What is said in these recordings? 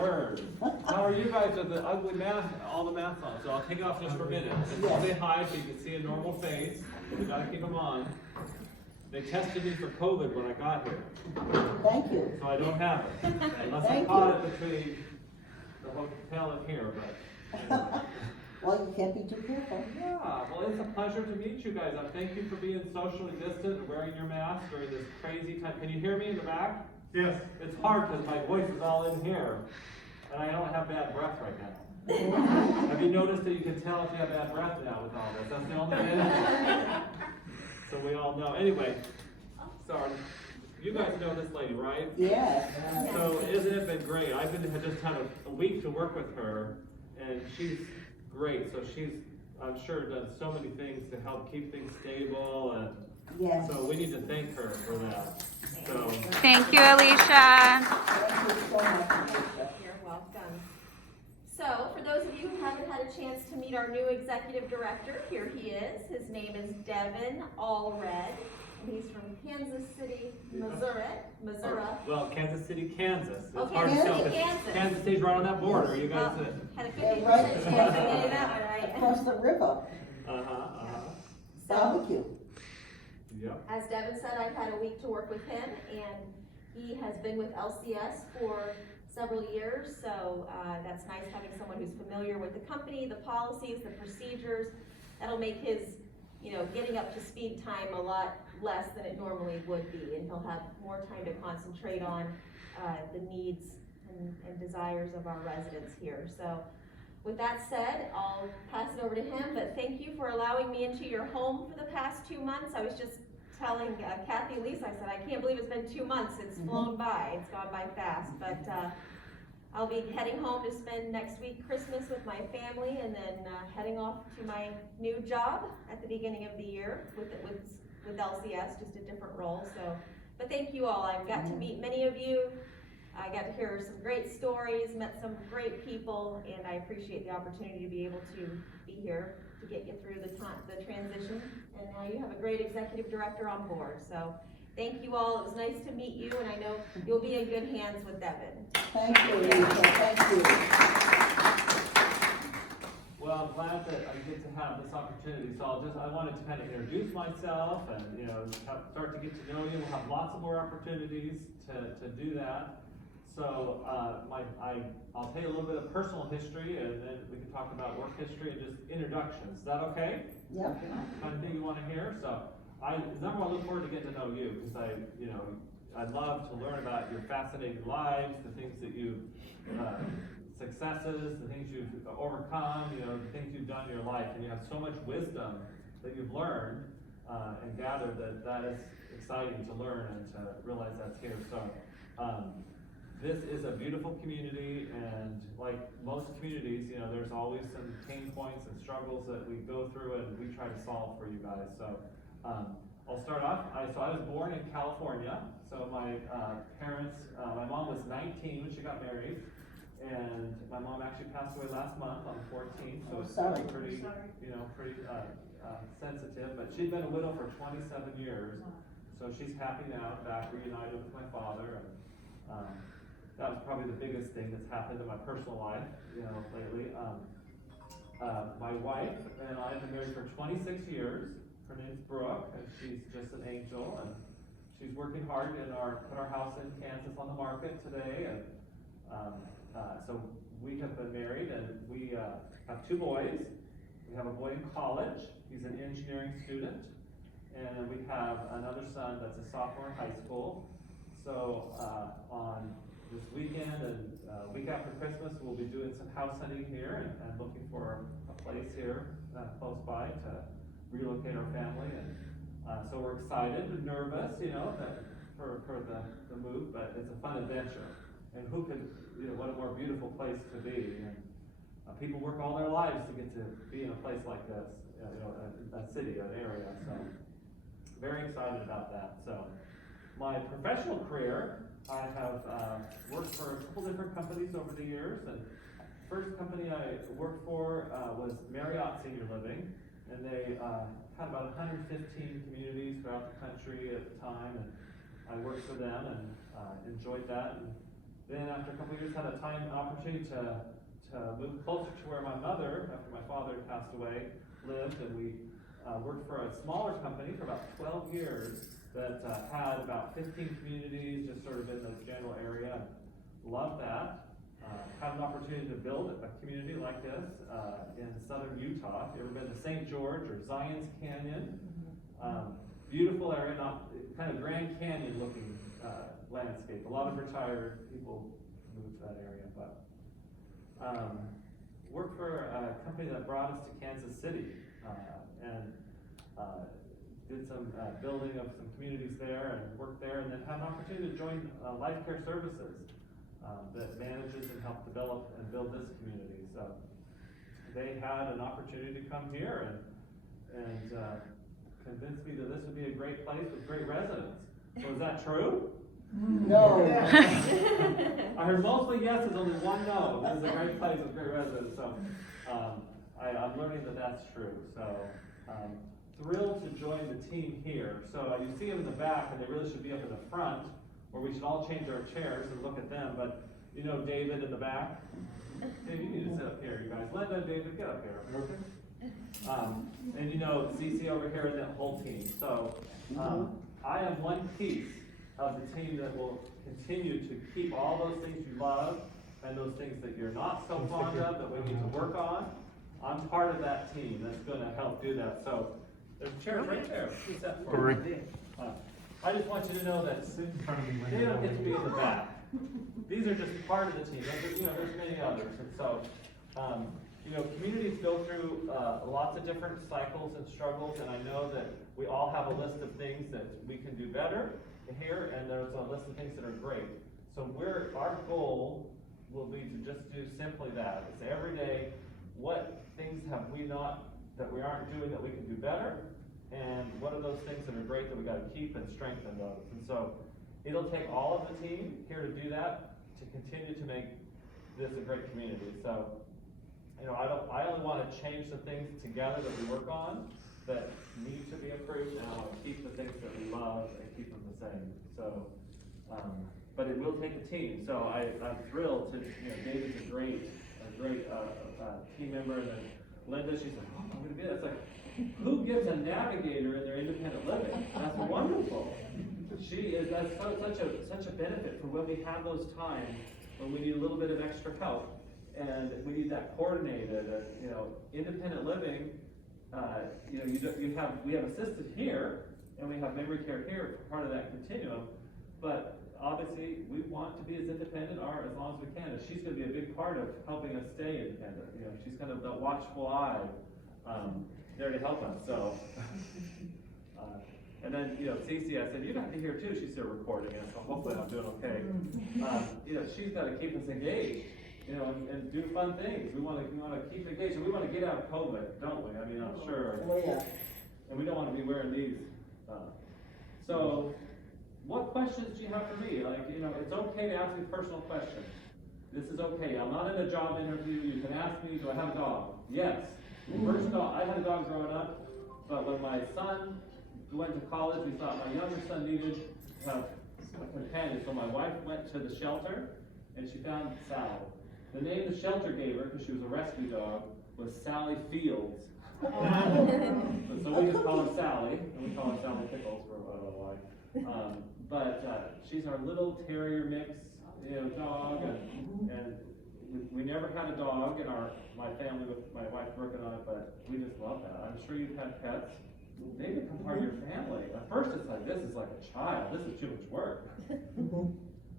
word. How are you guys with the ugly mask, all the masks on? So I'll take it off just for a minute. Yes. Say hi so you can see a normal face. We gotta keep them on. They tested me for COVID when I got here, Thank you. so I don't have it. Unless I Thank caught you. it between the hotel and here, but anyway. Well, you can't be too careful. Yeah, well, it's a pleasure to meet you guys. I thank you for being socially distant and wearing your mask during this crazy time. Can you hear me in the back? Yes. It's hard because my voice is all in here, and I don't have bad breath right now. Have you noticed that you can tell if you have bad breath now with all this? That's the only thing. So we all know. Anyway, sorry. You guys know this lady, right? Yes. So isn't it been great? I've just had a week to work with her, and she's great. So she's, I'm sure, done so many things to help keep things stable, and Yes. so we need to thank her for that. So Thank you, Alicia. Thank you so much, Alicia. You're welcome. So, for those of you who haven't had a chance to meet our new executive director, here he is. His name is Devin Allred, and he's from Kansas City, Missouri. well, Kansas City, Kansas. It's Oh, hard to Kansas tell. City, 'Cause Kansas. Kansas City's right on that border. You guys. Well, had a Yeah, 50% right. chance of getting that one right. Across the river, So, barbecue. Yeah. as Devin said, I've had a week to work with him, and he has been with LCS for several years, so that's nice having someone who's familiar with the company, the policies, the procedures. That'll make his, getting up to speed time a lot less than it normally would be, and he'll have more time to concentrate on the needs and desires of our residents here. So with that said, I'll pass it over to him, but thank you for allowing me into your home for the past 2 months. I was just telling Kathy Lisa, I said, I can't believe it's been 2 months. It's flown by. It's gone by fast. But I'll be heading home to spend next week Christmas with my family, and then heading off to my new job at the beginning of the year with LCS, just a different role. So, but thank you all. I've got to meet many of you. I got to hear some great stories, met some great people, and I appreciate the opportunity to be able to be here to get you through the transition. And now you have a great executive director on board. So thank you all. It was nice to meet you, and I know you'll be in good hands with Devin. Thank you, Alicia, thank you. Well, I'm glad that I get to have this opportunity. So I wanted to kind of introduce myself and start to get to know you. We'll have lots of more opportunities to do that. So I'll tell you a little bit of personal history, and then we can talk about work history and just introductions. Is that okay? Yep. Kind of thing you want to hear? So number one, I look forward to getting to know you, because I'd love to learn about your fascinating lives, the things that you've, successes, the things you've overcome, the things you've done in your life, and you have so much wisdom that you've learned and gathered that is exciting to learn and to realize that's here. So this is a beautiful community, and like most communities, there's always some pain points and struggles that we go through, and we try to solve for you guys. So I'll start off. I was born in California. So my parents, my mom was 19 when she got married, and my mom actually passed away last month on the 14th. So it's Sorry. pretty sensitive. But she'd been a widow for 27 years, so she's happy now, back reunited with my father, and that was probably the biggest thing that's happened in my personal life, lately. My wife and I have been married for 26 years. Her name's Brooke, and she's just an angel, and she's working hard in put our house in Kansas on the market today, and so we have been married, and we have 2 boys. We have a boy in college. He's an engineering student, and we have another son that's a sophomore in high school. So on this weekend and week after Christmas, we'll be doing some house hunting here and looking for a place here close by to relocate our family. And so we're excited and nervous, for the move, but it's a fun adventure. And who could, what a more beautiful place to be. And people work all their lives to get to be in a place like this, a city, an area. So very excited about that. So my professional career, I have worked for a couple different companies over the years, and first company I worked for was Marriott Senior Living, and they had about 115 communities throughout the country at the time, and I worked for them and enjoyed that, and Then after a couple of years, had a time and opportunity to move closer to where my mother, after my father passed away, lived, and we worked for a smaller company for about 12 years that had about 15 communities just sort of in the general area. Loved that. Had an opportunity to build a community like this in southern Utah. If you ever been to St. George or Zion's Canyon? Beautiful area, not kind of Grand Canyon looking landscape. A lot of retired people moved to that area, but worked for a company that brought us to Kansas City and did some building of some communities there and worked there, and then had an opportunity to join Life Care Services that manages and helps develop and build this community. So they had an opportunity to come here and convinced me that this would be a great place with great residents. So is that true? No. I heard mostly yeses, only one no. This is a great place with great residents. So I'm learning that that's true. So thrilled to join the team here. So you see them in the back, and they really should be up in the front, where we should all change our chairs and look at them. But you know David in the back? David, you need to sit up here, you guys. Linda and David, get up here. And you know Cece over here and that whole team. So I am one piece of the team that will continue to keep all those things you love and those things that you're not so fond of that we need to work on. I'm part of that team that's going to help do that. So there's chairs right there. Who's that for? I just want you to know that they don't get to be in the back. These are just part of the team. There's many others. And so, communities go through lots of different cycles and struggles, and I know that we all have a list of things that we can do better here, and there's a list of things that are great. So our goal will be to just do simply that. It's every day, what things have we not, that we aren't doing that we can do better, and what are those things that are great that we got to keep and strengthen those. And so it'll take all of the team here to do that, to continue to make this a great community. So, I only want to change the things together that we work on that need to be improved, and I want to keep the things that we love and keep them the same. So, but it will take a team. So I'm thrilled to, David's a great team member, and then Linda, she's like, oh, I'm going to be that. It's like, who gets a navigator in their independent living? That's wonderful. That's such a benefit for when we have those times when we need a little bit of extra help, and we need that coordinated. Independent living. We have assisted here, and we have memory care here, part of that continuum. But obviously, we want to be as independent or as long as we can. And she's going to be a big part of helping us stay independent. She's kind of the watchful eye there to help us. So, and then Cece, I said you'd have to hear too. She's still recording it, so hopefully I'm doing okay. She's got to keep us engaged. And do fun things. We want to keep engaged, and we want to get out of COVID, don't we? I mean, I'm sure. Oh, yeah. And we don't want to be wearing these. So, what questions do you have for me? It's okay to ask me personal questions. This is okay. I'm not in a job interview. You can ask me, do I have a dog? Yes. First dog. I had a dog growing up, but when my son went to college, we thought my younger son needed to have a companion. So my wife went to the shelter, and she found Sally. The name the shelter gave her, because she was a rescue dog, was Sally Fields. So we just call her Sally, and we call her Sally Pickles for I don't know why. But she's our little terrier mix, dog, and we never had a dog in my family with my wife working on it, but we just love that. I'm sure you've had pets. They become part of your family. At first, it's like this is like a child. This is too much work.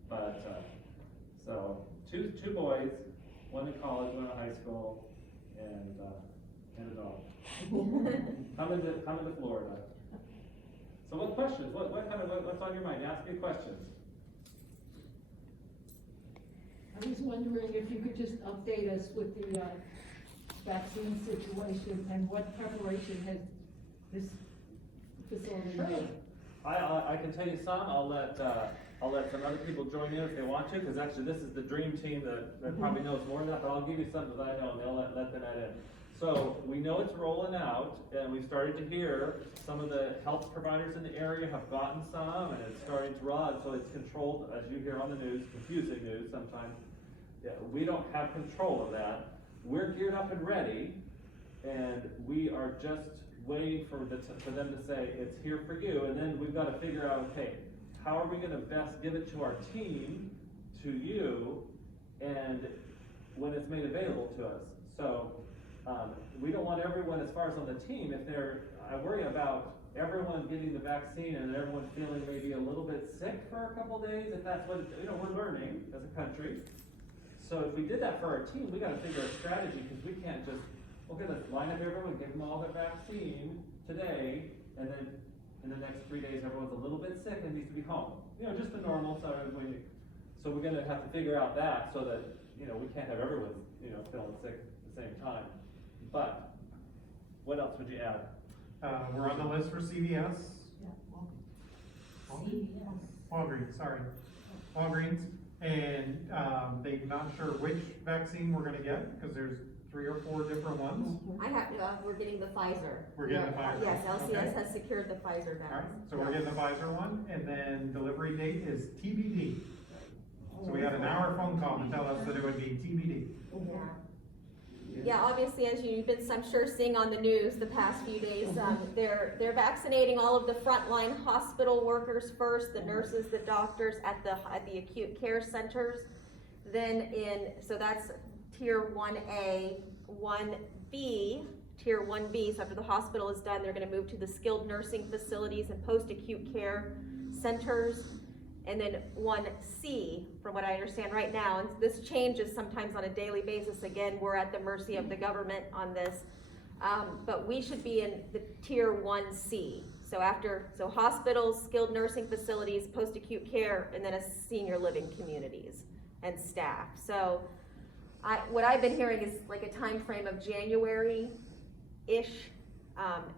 But so. Two boys, one in college, one in high school, and a dog. Coming to Florida. So what questions? What's on your mind? Ask me questions. I was wondering if you could just update us with the vaccine situation and what preparation has this facility made. I can tell you some. I'll let some other people join in if they want to, because actually this is the dream team that probably knows more than that, but I'll give you some that I know, and they'll let them add in. So we know it's rolling out, and we've started to hear some of the health providers in the area have gotten some, and it's starting to roll out, so it's controlled, as you hear on the news, confusing news sometimes. Yeah, we don't have control of that. We're geared up and ready, and we are just waiting for them to say, it's here for you, and then we've gotta figure out, okay, how are we gonna best give it to our team, to you, and when it's made available to us. So, we don't want everyone, as far as on the team, I worry about everyone getting the vaccine and everyone feeling maybe a little bit sick for a couple days, if that's what, we're learning as a country. So if we did that for our team, we gotta figure a strategy, because we can't just, okay, let's line up everyone, give them all their vaccine today, and then in the next 3 days, everyone's a little bit sick and needs to be home. Just the normal, so we're gonna have to figure out that, so that, we can't have everyone, feeling sick at the same time. But, what else would you add? We're on the list for CVS. Walgreens, sorry. Walgreens, and, they're not sure which vaccine we're gonna get, because there's 3 or 4 different ones. We're getting the Pfizer. We're getting the Pfizer. Yes, LCS Okay. has secured the Pfizer Alright, vaccine. so we're getting the Pfizer one, and then delivery date is TBD. So we had an hour phone call to tell us that it would be TBD. Yeah. Yeah, obviously, as you've been, I'm sure, seeing on the news the past few days, they're vaccinating all of the frontline hospital workers first, the nurses, the doctors at the acute care centers. Then so that's tier 1A, 1B, tier 1B, so after the hospital is done, they're gonna move to the skilled nursing facilities and post-acute care centers. And then 1C, from what I understand right now, and this changes sometimes on a daily basis, again, we're at the mercy of the government on this, but we should be in the tier 1C. So hospitals, skilled nursing facilities, post-acute care, and then senior living communities and staff. So what I've been hearing is like a time frame of January-ish.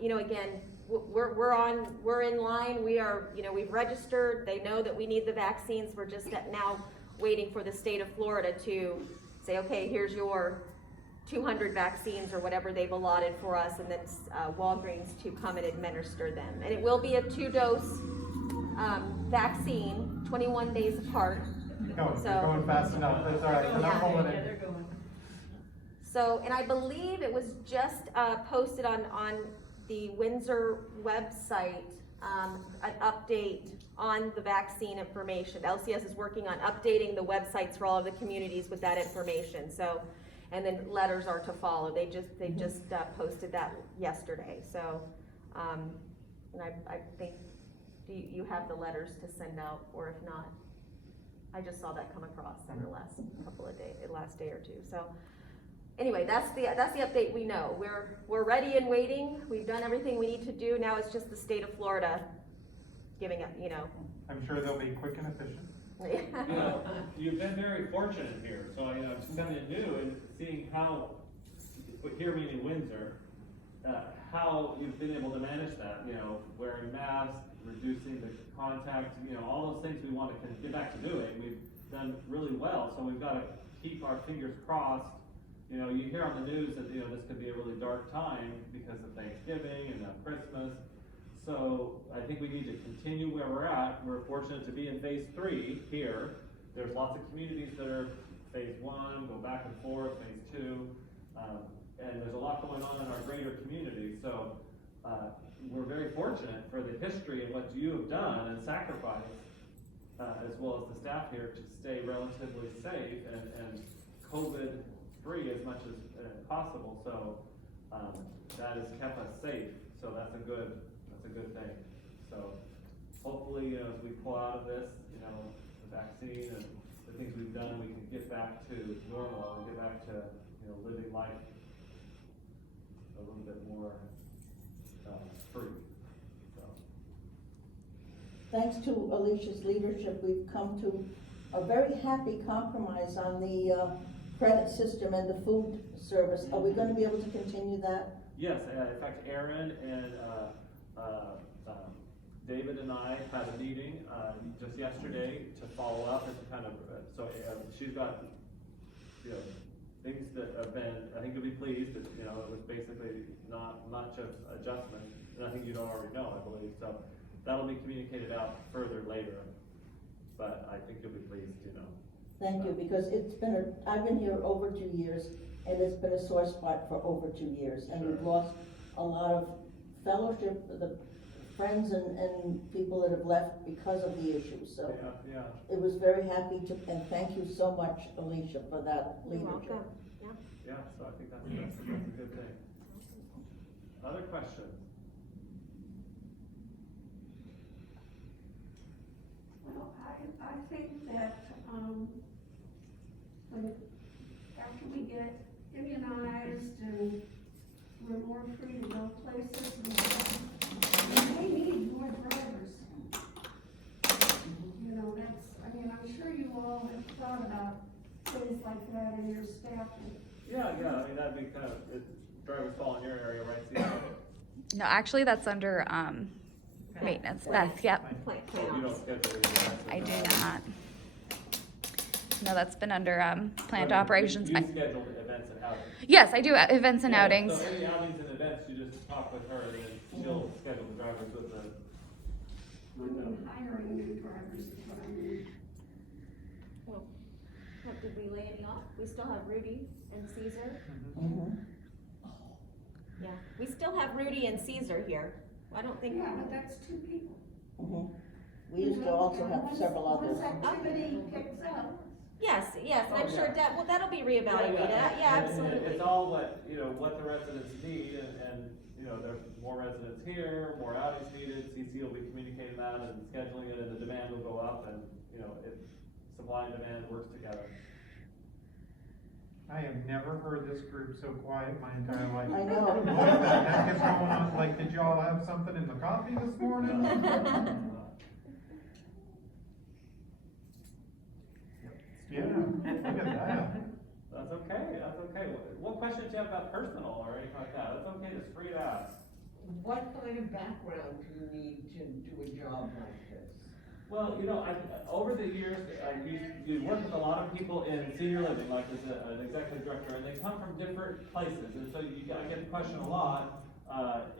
Again, we're in line, we've registered, they know that we need the vaccines, we're just now waiting for the state of Florida to say, okay, here's your 200 vaccines or whatever they've allotted for us, and then Walgreens to come and administer them. And it will be a 2-dose vaccine, 21 days apart. They're going fast enough, that's all right, we're not pulling it. So, and I believe it was just posted on the Windsor website, an update on the vaccine information. LCS is working on updating the websites for all of the communities with that information. So, and then letters are to follow. They just posted that yesterday. So, and I think, do you have the letters to send out, or if not, I just saw that come across in the last day or two. So. Anyway, that's the update we know. We're ready and waiting. We've done everything we need to do. Now it's just the state of Florida giving up, I'm sure they'll be quick and efficient. You've been very fortunate here, so it's kind of new and seeing how, here meaning Windsor, how you've been able to manage that, wearing masks, reducing the contact, all those things we want to get back to doing. We've done really well, so we've got to keep our fingers crossed. You hear on the news that, this could be a really dark time because of Thanksgiving and Christmas. So I think we need to continue where we're at. We're fortunate to be in phase 3 here. There's lots of communities that are phase 1, go back and forth, phase 2. And there's a lot going on in our greater community. So we're very fortunate for the history and what you have done and sacrificed, as well as the staff here, to stay relatively safe and COVID-free as much as possible. So that has kept us safe. So that's a good thing. So hopefully, as we pull out of this, the vaccine and the things we've done, we can get back to normal and get back to, living life a little bit more free. So. Thanks to Alicia's leadership, we've come to a very happy compromise on the credit system and the food service. Are we going to be able to continue that? Yes, in fact, Aaron and David and I had a meeting just yesterday to follow up and kind of, so she's got, things that have been, I think you'll be pleased, that, you know, it was basically not much of adjustment, and I think you don't already know, I believe, so that'll be communicated out further later, but I think you'll be pleased, you know. Thank you, because I've been here over 2 years, and it's been a sore spot for over 2 years, and we've Sure. lost a lot of fellowship, the friends and people that have left because of the issue, so. Yeah, It was very happy to, and thank you so much, Alicia, for that You're leadership. welcome, yeah. yeah, so I think that's a good thing. Other questions? Well, I think that, after we get immunized and we're more free to go places and stuff, we may need more drivers. You know, I'm sure you all have thought about things like that in your staffing. Yeah, I mean, that'd be kind of, drivers fall in your area, right, Cece? No, actually, that's under maintenance. Beth, yep. Plant So you don't ops. schedule your events? I and, do uh, not. No, that's been under plant so operations. You schedule the events and outings? Yes, I do events and Yeah, outings. So any outings and events, you just talk with her, and then she'll schedule the drivers with the, Hiring new drivers is what I mean. Did we lay any off? We still have Rudy and Caesar. Mhm. Yeah, we still have Rudy and Caesar here. I don't think. Yeah, but that's 2 people. Mhm. We used to also have several others. Once activity picks up, Yes, and I'm Oh, sure yeah. that'll be reevaluated. Yeah, And absolutely. it's all what, you know, what the residents need, and, you know, there's more residents here, more outings needed, CC will be communicating that and scheduling it, and the demand will go up, and, you know, supply and demand works together. I have never heard this group so quiet my entire life. I know. What the heck is going on? Like, did y'all have something in the coffee this morning? Yeah, look at that. That's okay. What questions do you have about personal or anything like that? That's okay, just free to ask. What kind of background do you need to do a job like this? Well, you know, over the years, you work with a lot of people in senior living, like as an executive director, and they come from different places, and so I get the question a lot,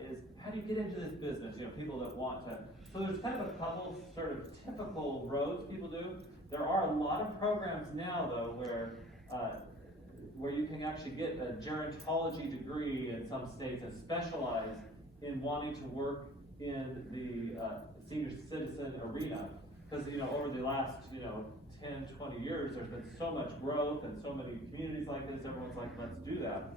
is how do you get into this business? You know, people that want to. So there's kind of a couple sort of typical roads people do. There are a lot of programs now, though, where you can actually get a gerontology degree in some states and specialize in wanting to work in the senior citizen arena. Because, you know, over the last, 10, 20 years, there's been so much growth and so many communities like this, everyone's like, let's do that.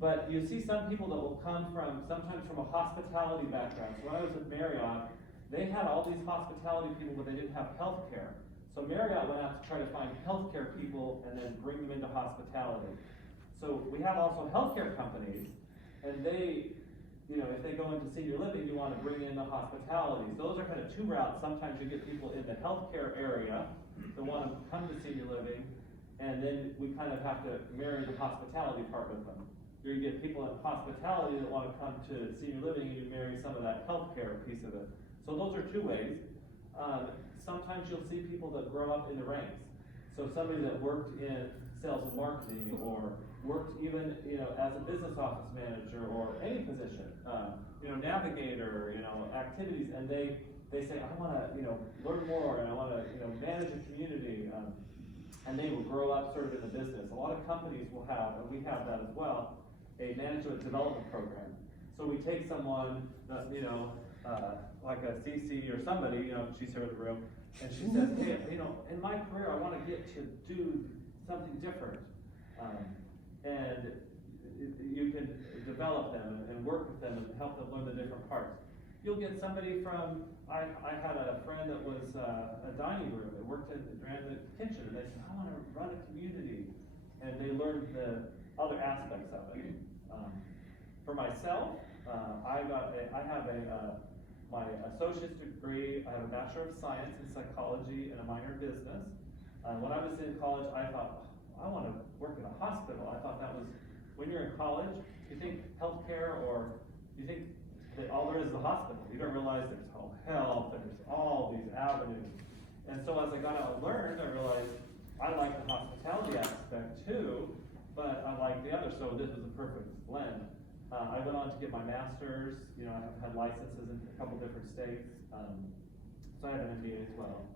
But you see some people that will come sometimes from a hospitality background. So when I was at Marriott, they had all these hospitality people, but they didn't have health care. So Marriott went out to try to find healthcare people and then bring them into hospitality. So we have also healthcare companies, and they, if they go into senior living, you want to bring in the hospitality. So those are kind of 2 routes. Sometimes you get people in the healthcare area that want to come to senior living, and then we kind of have to marry the hospitality part with them. You get people in hospitality that want to come to senior living, and you marry some of that healthcare piece of it. So those are 2 ways. Sometimes you'll see people that grow up in the ranks. So somebody that worked in sales and marketing, or worked even, as a business office manager, or any position, navigator, activities, and they say, I want to, learn more, and I want to, manage a community, and they will grow up sort of in the business. A lot of companies will have, and we have that as well, a management development program. So we take someone that, like a CC or somebody, she's here in the room, and she says, hey, in my career, I want to get to do something different. And you can develop them and work with them and help them learn the different parts. You'll get somebody from, I had a friend that was a dining room that ran the kitchen, and they said, I want to run a community. And they learned the other aspects of it. For myself, I have my associate's degree. I have a Bachelor of Science in Psychology and a minor in business. When I was in college, I thought, I want to work in a hospital. I thought that was, when you're in college, you think healthcare, or you think that all there is a hospital. You don't realize there's home health, and there's all these avenues. And so as I got out and learned, I realized I like the hospitality aspect but I like the other, so this was a perfect blend. I went on to get my master's, you know, I have had licenses in a couple different states, so I have an MBA as well.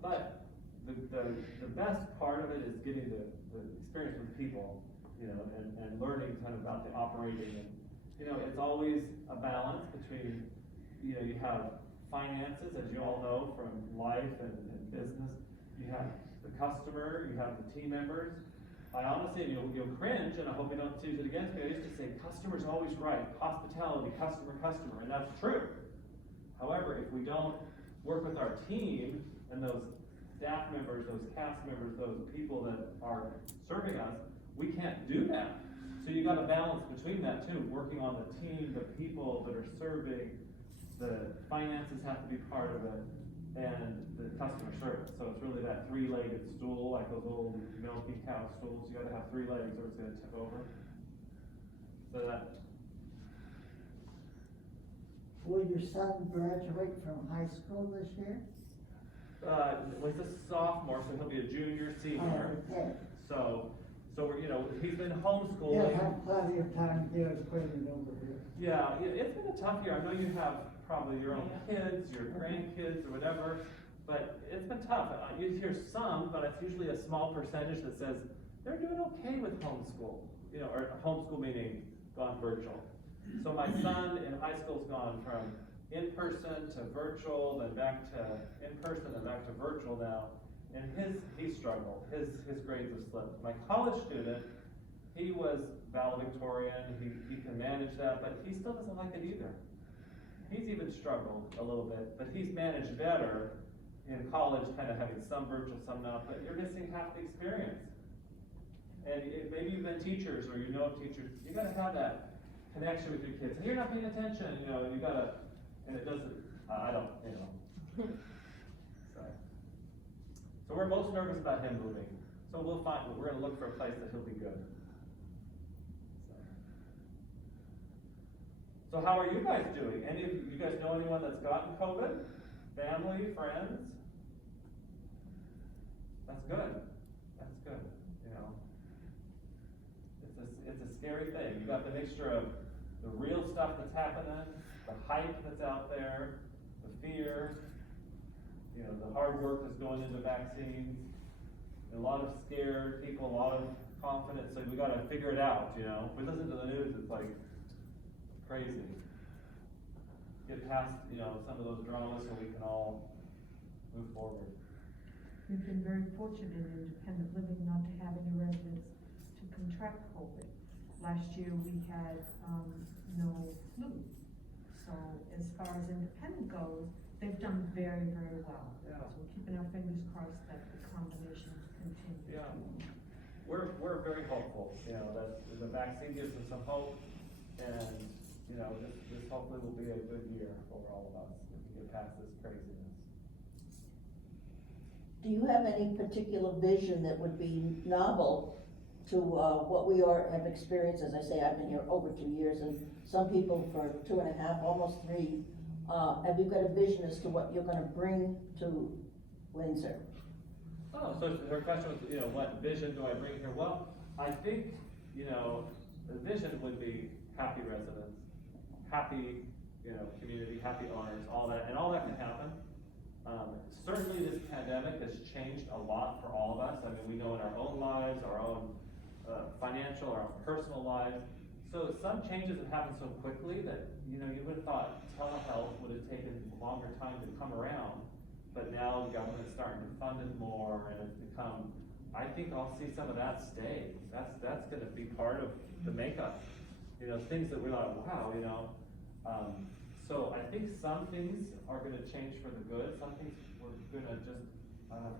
But the best part of it is getting the experience with people, you know, and learning kind of about the operating, and, you know, it's always a balance between, you know, you have finances, as you all know, from life and business, you have the customer, you have the team members. I honestly, you'll cringe, and I hope you don't use it against me, I used to say, customer's always right, hospitality, customer, and that's true. However, if we don't work with our team and those staff members, those cast members, those people that are serving us, we can't do that. So you gotta balance between that too, working on the team, the people that are serving, the finances have to be part of it, and the customer service. So it's really that three-legged stool, like those old milky cow stools. You gotta have 3 legs or it's gonna tip over. So that, Will your son graduate from high school this year? was a sophomore, so he'll be a junior, senior. Okay. So we're, you know, he's been He'll homeschooling. have plenty of time to get acquainted over here. Yeah, it's been a tough year. I know you have probably your own kids, your grandkids, or whatever, but it's been tough. You hear some, but it's usually a small percentage that says they're doing okay with homeschool. You know, or homeschool meaning gone virtual. So my son in high school's gone from in-person to virtual, then back to in-person, then back to virtual now. And he struggled. His grades have slipped. My college student, he was valedictorian, he can manage that, but he still doesn't like it either. He's even struggled a little bit, but he's managed better in college, kind of having some virtual, some not, but you're missing half the experience. And maybe you've been teachers, or you know teachers, you gotta have that connection with your kids, and you're not paying attention, you know, you gotta, and it doesn't, I don't, you know. So we're most nervous about him moving, so we'll find, we're gonna look for a place that he'll be good. So how are you guys doing? Any of you guys know anyone that's gotten COVID? Family, friends? That's good. That's good, you know. It's a scary thing. You got the mixture of the real stuff that's happening, the hype that's out there, the fear, you know, the hard work that's going into vaccines, a lot of scared people, a lot of confidence, so we gotta figure it out, you know. If we listen to the news, it's like crazy. Get past, you know, some of those dramas so we can all move forward. We've been very fortunate in independent living not to have any residents to contract COVID. Last year we had, no flu. So as far as independent goes, they've done very, very well. Yeah. So we're keeping our fingers crossed that the combinations continue. Yeah. We're very hopeful, you know, that the vaccine gives us some hope, and, you know, this hopefully will be a good year for all of us, if we get past this craziness. Do you have any particular vision that would be novel to what we have experienced? As I say, I've been here over 2 years, and some people for 2.5, almost 3. Have you got a vision as to what you're gonna bring to Windsor? Oh, so her question was, you know, what vision do I bring here? Well, I think, you know, the vision would be happy residents, happy, you know, community, happy owners, all that, and all that can happen. Certainly this pandemic has changed a lot for all of us. I mean, we know in our own lives, our own financial, our own personal lives. So some changes have happened so quickly that, you know, you would have thought telehealth would have taken longer time to come around, but now the government's starting to fund it more, and it's become, I think I'll see some of that stay. That's gonna be part of the makeup. You know, things that we're like, wow, you know. So I think some things are gonna change for the good, some things were gonna just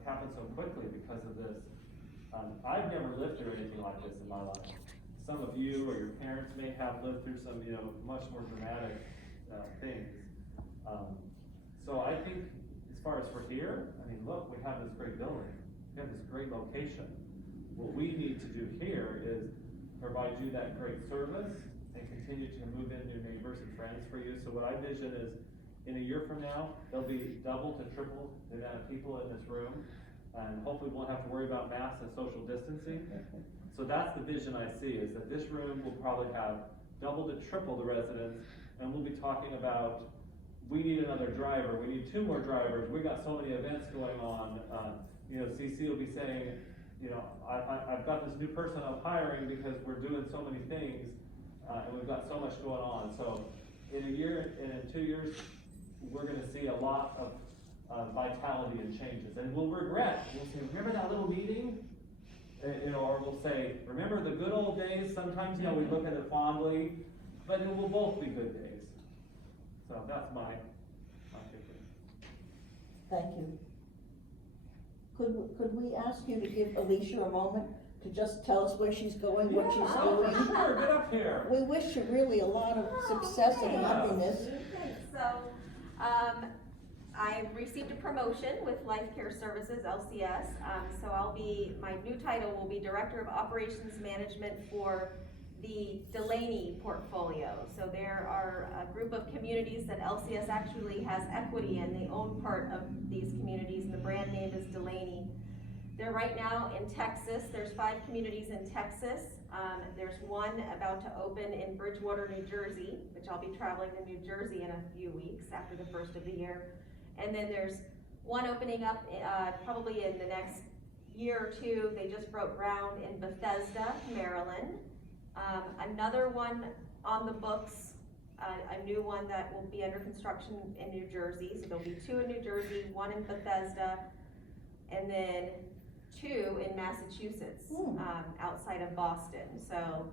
happen so quickly because of this. I've never lived through anything like this in my life. Some of you or your parents may have lived through some, you know, much more dramatic things. So I think as far as for here, I mean, look, we have this great building, we have this great location. What we need to do here is provide you that great service and continue to move in new neighbors and friends for you. So what I vision is, in a year from now, there'll be double to triple the amount of people in this room, and hopefully we won't have to worry about masks and social distancing. So that's the vision I see, is that this room will probably have double to triple the residents, and we'll be talking about, we need another driver, we need 2 more drivers, we got so many events going on. CC will be saying, I've got this new person I'm hiring because we're doing so many things, and we've got so much going on. So in a year and in 2 years, we're gonna see a lot of vitality and changes, and we'll regret, we'll say, remember that little meeting? Or we'll say, remember the good old days? Sometimes, we look at it fondly, but it will both be good days. So that's my thinking. Thank you. Could we ask you to give Alicia a moment to just tell us where she's going, what she's doing? Sure, get up here. We wish you really a lot of success and happiness. Thanks. So, I received a promotion with Life Care Services, LCS. My new title will be Director of Operations Management for the Delaney portfolio. So there are a group of communities that LCS actually has equity in. They own part of these communities, and the brand name is Delaney. They're right now in Texas. There's 5 communities in Texas. There's one about to open in Bridgewater, New Jersey, which I'll be traveling to New Jersey in a few weeks after the first of the year. And then there's one opening up probably in the next year or 2. They just broke ground in Bethesda, Maryland. Another one on the books, a new one that will be under construction in New Jersey. So there'll be 2 in New Jersey, 1 in Bethesda, and then 2 in Massachusetts, outside of Boston. So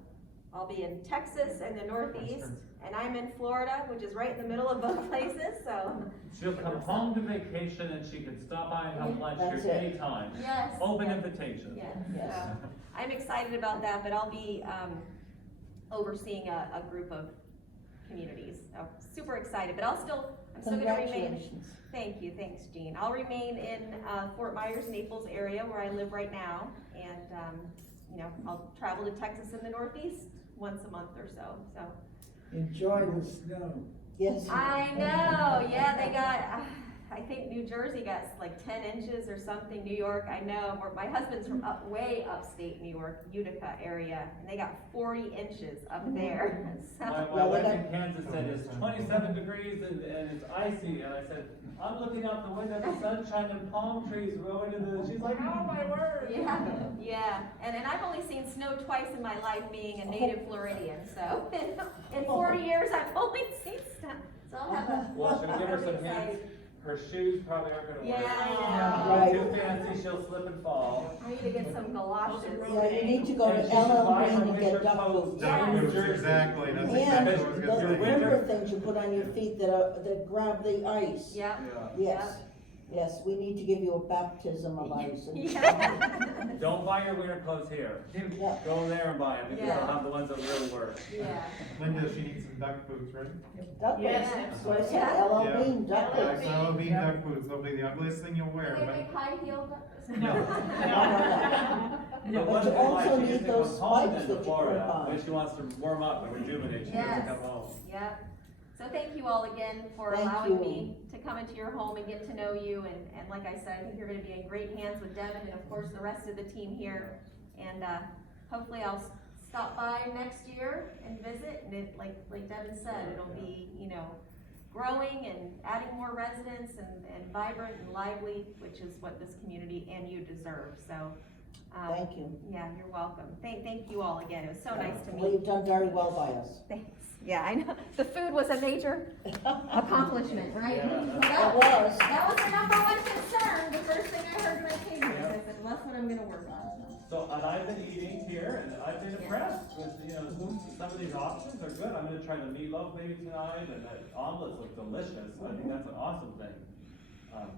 I'll be in Texas and the Northeast, and I'm in Florida, which is right in the middle of both places, so. She'll come home to vacation and she can stop by and have lunch That's here it. anytime. Yes. Open yes, invitation. Yes, Yes. so, I'm excited about that, but I'll be, overseeing a group of communities, so super excited, but I'm still gonna remain. Congratulations. Thank you, thanks Jean. I'll remain in, Fort Myers, Naples area where I live right now, and, I'll travel to Texas in the Northeast once a month or so, so. Enjoy the snow. Yes. I know, yeah, they got, I think New Jersey got like 10 inches or something, New York, I know, my husband's from way upstate New York, Utica area, and they got 40 inches up there, so. My wife in Kansas said it's 27 degrees and it's icy, and I said, I'm looking out the window, the sunshine and palm trees growing into the, she's like, oh my word. Yeah, and I've only seen snow twice in my life being a native Floridian, so in 40 years I've only seen snow, so I'll have a. Well, should we give her some excited. hints? Her shoes probably aren't gonna work. Yeah, Right. I know. Too fancy, she'll slip and fall. I need to get some galoshes. Yeah, you need to go to And she should buy LL some Bean and winter get duck coats. boots. Yeah. Duck boots, exactly, that's And exactly what I was the gonna say. timber things you put on your feet that grab the ice. Yep. Yes, we need to give you a baptism of ice. Yeah. Don't buy your winter clothes here. Yeah. Go there and buy them, because Yeah. they'll have the ones that really work. Yeah. Linda, she needs some duck boots, right? Duck Yes, boots. absolutely. So I said Yeah. LL Yeah. Bean duck LL boots. So being duck boots, they'll be the ugliest thing you'll wear, Do they but. make high heeled? Yeah, But one you thing like also she need gets to those come home spikes into that you put Florida, on. when she wants to warm up and rejuvenate, she Yes. doesn't come home. Yeah. So thank you all again for Thank allowing you. me to come into your home and get to know you. And like I said, I think you're gonna be in great hands with Devin and of course the rest of the team here. And, hopefully I'll stop by next year and visit. And it, like Devin said, it'll be, growing and adding more residents and vibrant and lively, which is what this community and you deserve. So, Thank you. yeah, you're welcome. Thank you all again. It was so nice to Well, meet. you've done very well by us. Thanks. Yeah, I know. The food was a major accomplishment, right? Yeah, That It was. that was the number one concern. The first thing I heard when I came here, I said, well, that's what I'm gonna work on. So, and I've been eating here, and I've been impressed with, some of these options are good. I'm gonna try the meatloaf maybe tonight, and that omelets look delicious. I think that's an awesome thing.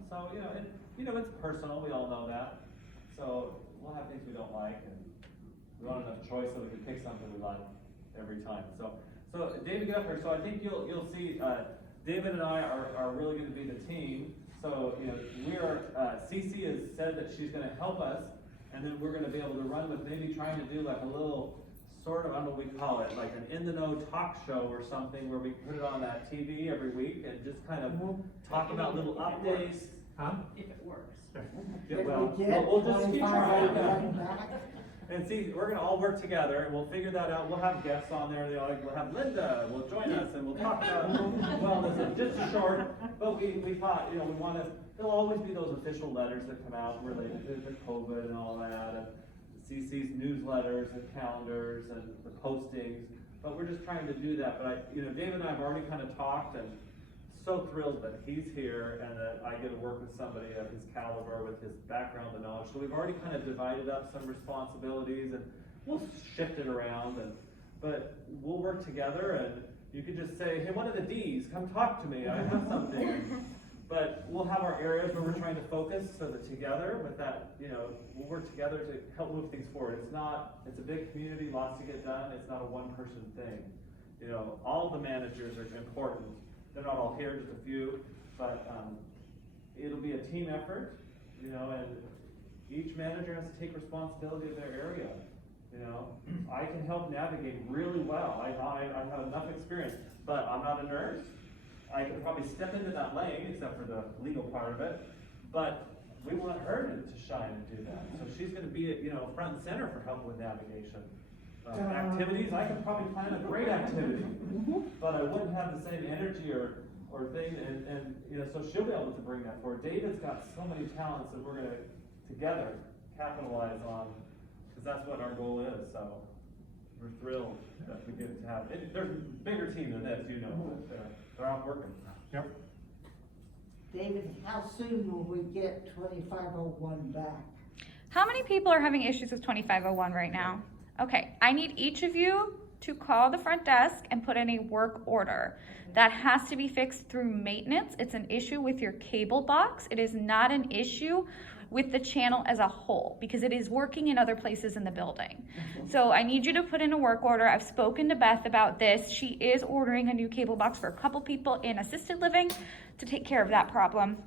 So, it's personal, we all know that. So, we'll have things we don't like, and we want enough choice so we can pick something we like every time. So David, get up here. So I think you'll see, David and I are really gonna be the team. So, Cece has said that she's gonna help us, and then we're gonna be able to run with maybe trying to do like a little sort of, I don't know what we call it, like an in-the-know talk show or something where we put it on that TV every week and just kind of talk about little updates, Huh? If it works. Yeah, If well, we get we'll just keep trying. 2501 back, And see, we're gonna all work together and we'll figure that out. We'll have guests on there, like, we'll have Linda, will join us and we'll talk about wellness, just a short, but we thought, we wanna, there'll always be those official letters that come out related to the COVID and all that, and CC's newsletters and calendars and the postings, but we're just trying to do that. But David and I have already kind of talked, and so thrilled that he's here and that I get to work with somebody of his caliber with his background and knowledge. So we've already kind of divided up some responsibilities and we'll shift it around, but we'll work together, and you could just say, hey, one of the D's, come talk to me, I have something. But we'll have our areas where we're trying to focus so that together with that, we'll work together to help move things forward. It's a big community, lots to get done. It's not a one-person thing. All the managers are important. They're not all here, just a few, but it'll be a team effort, and each manager has to take responsibility of their area. I can help navigate really well. I have enough experience, but I'm not a nurse. I could probably step into that lane, except for the legal part of it, but we want her to shine and do that. So she's gonna be at, front and center for help with navigation. Activities, I could probably plan a great activity, but I wouldn't have the same energy or thing, and so she'll be able to bring that forward. David's got so many talents that we're gonna together capitalize on, because that's what our goal is. So we're thrilled that we get to have there's a bigger team than this, but they're out working. Yep. David, how soon will we get 2501 back? How many people are having issues with 2501 right now? Okay, I need each of you to call the front desk and put in a work order. That has to be fixed through maintenance. It's an issue with your cable box. It is not an issue with the channel as a whole, because it is working in other places in the building. So I need you to put in a work order. I've spoken to Beth about this. She is ordering a new cable box for a couple people in assisted living to take care of that problem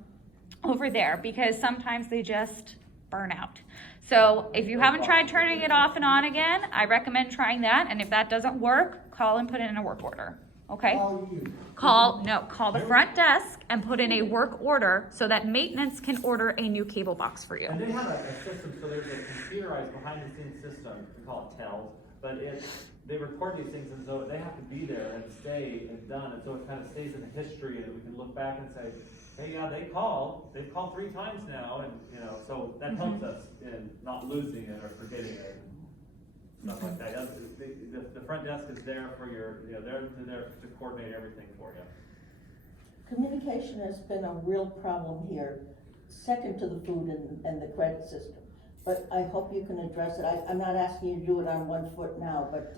over there, because sometimes they just burn out. So if you haven't tried turning it off and on again, I recommend trying that. And if that doesn't work, call and put it in a work order. Okay? Call you. Call the front desk and put in a work order so that maintenance can order a new cable box for you. And they have a system, so there's a computerized behind-the-scenes system, we call it TELS, but they record these things, and so they have to be there and stay and done, and so it kind of stays in the history, and we can look back and say, hey, yeah, they've called 3 times now, and so that helps us in not losing it or forgetting it. Stuff like that. The front desk is there for they're there to coordinate everything for you. Communication has been a real problem here, second to the food and the credit system. But I hope you can address it. I'm not asking you to do it on one foot now, but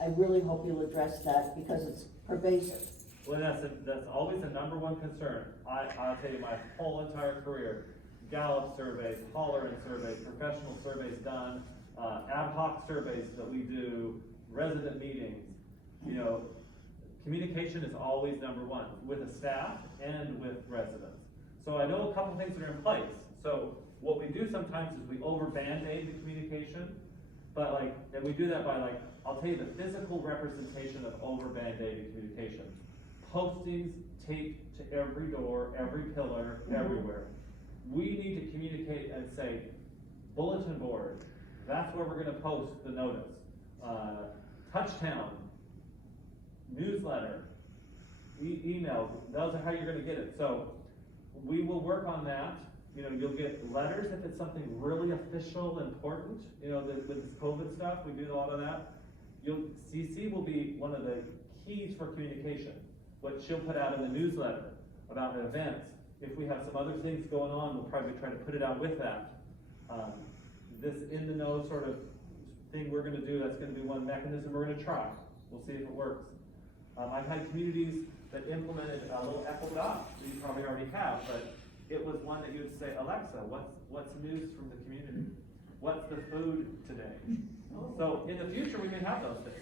I really hope you'll address that, because it's pervasive. Well, that's always the number one concern. I'll tell you, my whole entire career, Gallup surveys, Holler surveys, professional surveys done, ad hoc surveys that we do, resident meetings, communication is always number one with the staff and with residents. So I know a couple things that are in place. So what we do sometimes is we over band-aid the communication, and we do that by I'll tell you the physical representation of over band-aiding communication. Postings taped to every door, every pillar, everywhere. We need to communicate and say, bulletin board, that's where we're gonna post the notice. Touchtown, newsletter, emails, those are how you're gonna get it. So we will work on that. You'll get letters if it's something really official, important, with this COVID stuff, we do a lot of that. CC will be one of the keys for communication. What she'll put out in the newsletter about the events. If we have some other things going on, we'll probably try to put it out with that. This in the know sort of thing we're gonna do, that's gonna be one mechanism we're gonna try. We'll see if it works. I've had communities that implemented a little Echo Dot, that you probably already have, but it was one that you would say, Alexa, what's news from the community? What's the food today? So in the future, we may have those things.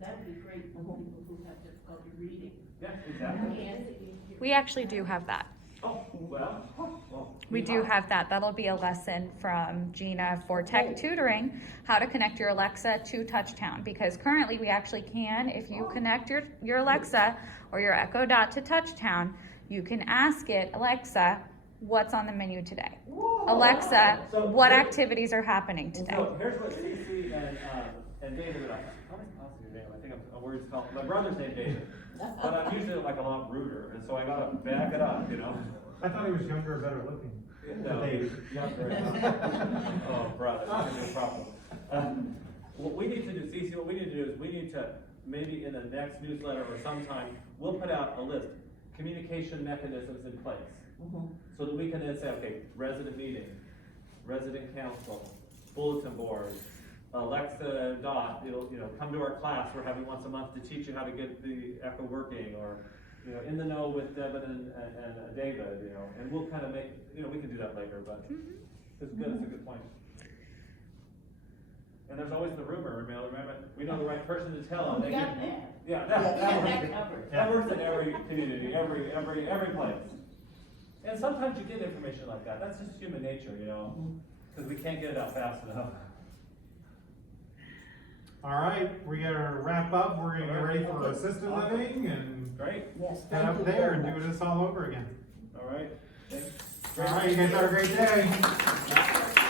That would be great for people who have difficulty reading. Yeah, exactly. We actually do have that. Oh, well. We do have that. That'll be a lesson from Gina for tech tutoring, how to connect your Alexa to Touchtown. Because currently we actually can, if you connect your Alexa or your Echo Dot to Touchtown, you can ask it, Alexa, what's on the menu today? Whoa. Alexa, So what here- activities are happening today? So here's what Cece and David and I, how am I pronouncing your name? I think I'm worried to call, my brother's named David. But I'm usually like a lot ruder, and so I gotta back it up, you know? I thought he was younger, better looking. No, David. younger. Oh, brother, that's gonna be a problem. What we need to do, Cece, what we need to do is we need to, maybe in the next newsletter or sometime, we'll put out a list, communication mechanisms in place. Mhm. So that we can then say, okay, resident meeting, resident council, bulletin board, Alexa and Dot, come to our class we're having once a month to teach you how to get the Echo working, or, in the know with Devin and David, and we'll kind of make, we can do that later, but it's good, it's a good point. And there's always the rumor, remember, we know the right person to tell on. We got that. Yeah, We that got works. that covered. That works in every community, every place. And sometimes you get information like that, that's just human nature, because we can't get it out fast enough. All right, we gotta wrap up, we're gonna get ready for assisted living and Great, Yes, head thank up you there very and much. do this all over again. all right, thanks. All right, you guys have a great day.